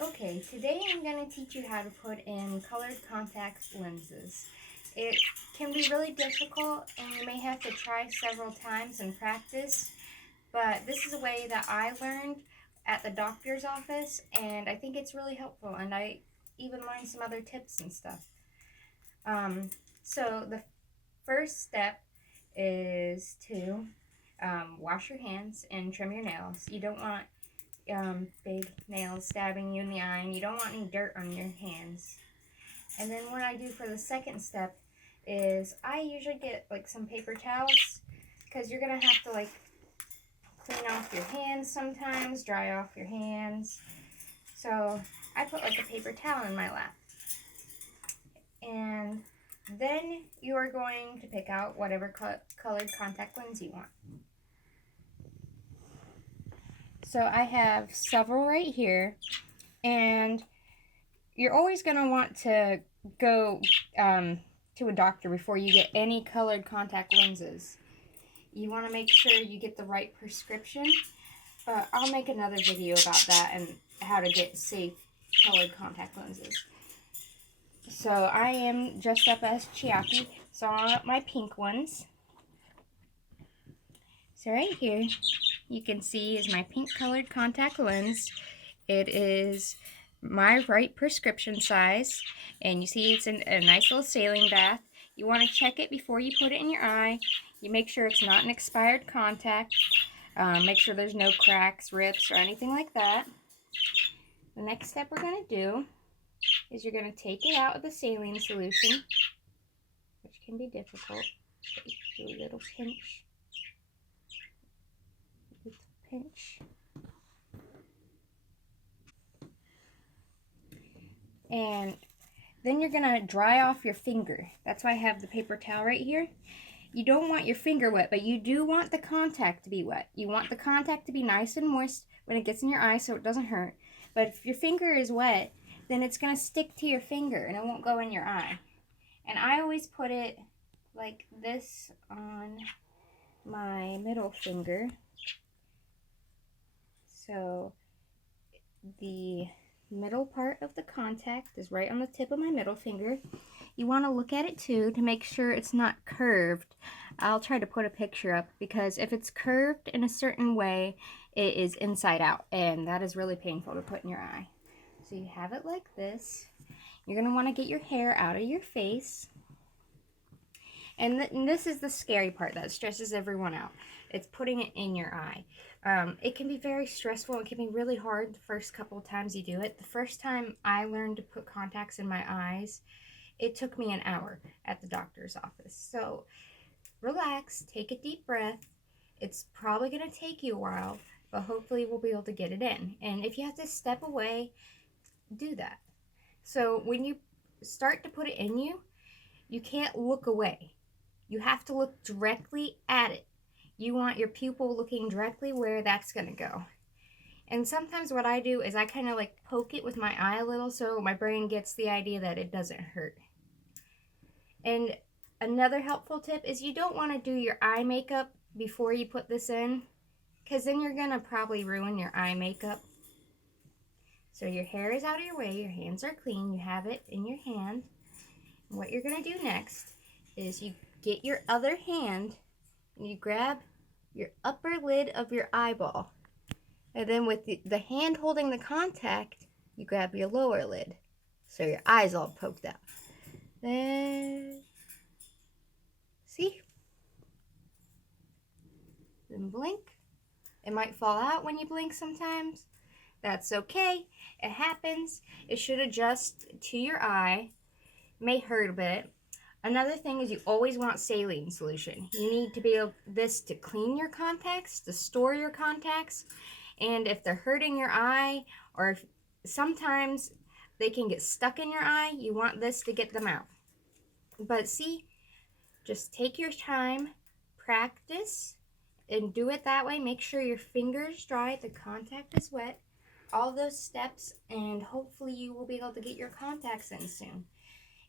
Okay, today I'm going to teach you how to put in colored contact lenses. It can be really difficult and you may have to try several times and practice, but this is a way that I learned at the doctor's office and I think it's really helpful, and I even learned some other tips and stuff. So the first step is to wash your hands and trim your nails. You don't want big nails stabbing you in the eye, and you don't want any dirt on your hands. And then what I do for the second step is I usually get like some paper towels, because you're gonna have to like clean off your hands sometimes, dry off your hands. So I put like a paper towel in my lap. And then you are going to pick out whatever colored contact lens you want. So I have several right here, and you're always going to want to go to a doctor before you get any colored contact lenses. You want to make sure you get the right prescription, but I'll make another video about that and how to get safe colored contact lenses. So I am dressed up as Chiaki, so I'll up my pink ones. So right here, you can see is my pink colored contact lens. It is my right prescription size, and you see it's in a nice little saline bath. You want to check it before you put it in your eye. You make sure it's not an expired contact. Make sure there's no cracks, rips, or anything like that. The next step we're going to do is you're going to take it out of the saline solution, which can be difficult. Do a little pinch. Little pinch. And then you're gonna dry off your finger. That's why I have the paper towel right here. You don't want your finger wet, but you do want the contact to be wet. You want the contact to be nice and moist when it gets in your eye so it doesn't hurt. But if your finger is wet, then it's gonna stick to your finger and it won't go in your eye. And I always put it like this on my middle finger. So the middle part of the contact is right on the tip of my middle finger. You want to look at it too to make sure it's not curved. I'll try to put a picture up, because if it's curved in a certain way, it is inside out, and that is really painful to put in your eye. So you have it like this. You're going to want to get your hair out of your face. And this is the scary part that stresses everyone out. It's putting it in your eye. It can be very stressful. It can be really hard the first couple of times you do it. The first time I learned to put contacts in my eyes, it took me an hour at the doctor's office. So relax, take a deep breath. It's probably going to take you a while, but hopefully we'll be able to get it in. And if you have to step away, do that. So when you start to put it in you, you can't look away. You have to look directly at it. You want your pupil looking directly where that's going to go. And sometimes what I do is I kind of like poke it with my eye a little so my brain gets the idea that it doesn't hurt. And another helpful tip is you don't want to do your eye makeup before you put this in, because then you're going to probably ruin your eye makeup. So your hair is out of your way, your hands are clean, you have it in your hand. And what you're going to do next is you get your other hand and you grab your upper lid of your eyeball. And then with the hand holding the contact, you grab your lower lid. So your eye's all poked out. Then, see? Then blink. It might fall out when you blink sometimes. That's okay. It happens. It should adjust to your eye. It may hurt a bit. Another thing is you always want saline solution. You need to be able this to clean your contacts, to store your contacts, and if they're hurting your eye, or if sometimes they can get stuck in your eye, you want this to get them out. But see, just take your time, practice, and do it that way. Make sure your fingers dry, the contact is wet, all those steps, and hopefully you will be able to get your contacts in soon.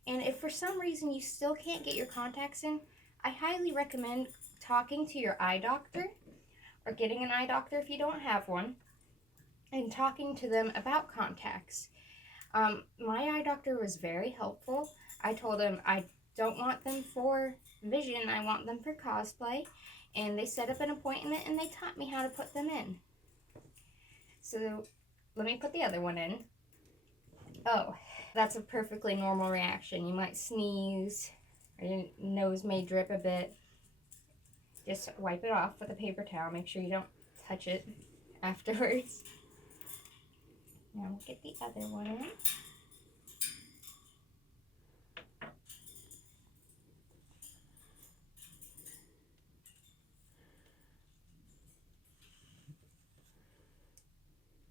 And if for some reason you still can't get your contacts in, I highly recommend talking to your eye doctor or getting an eye doctor if you don't have one. and talking to them about contacts. My eye doctor was very helpful. I told him I don't want them for vision, I want them for cosplay. And they set up an appointment and they taught me how to put them in. So let me put the other one in. Oh, that's a perfectly normal reaction. You might sneeze, or your nose may drip a bit. Just wipe it off with a paper towel. Make sure you don't touch it afterwards. Now we'll get the other one in.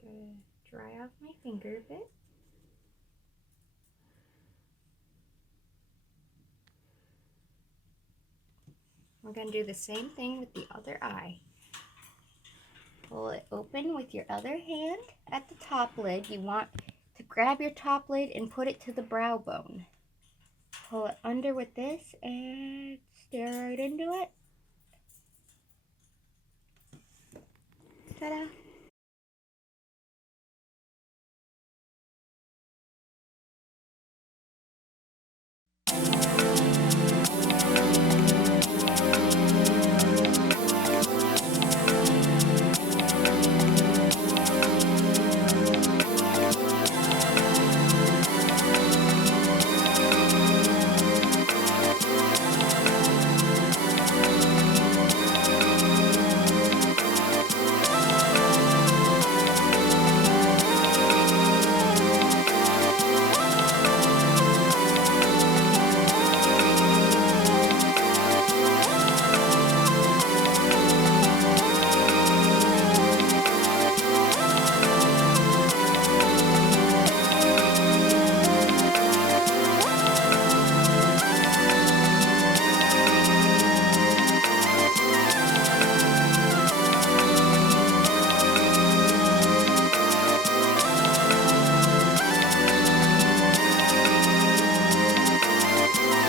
Gonna dry off my finger a bit. We're going to do the same thing with the other eye. Pull it open with your other hand at the top lid. You want to grab your top lid and put it to the brow bone. Pull it under with this and stare right into it. Ta-da!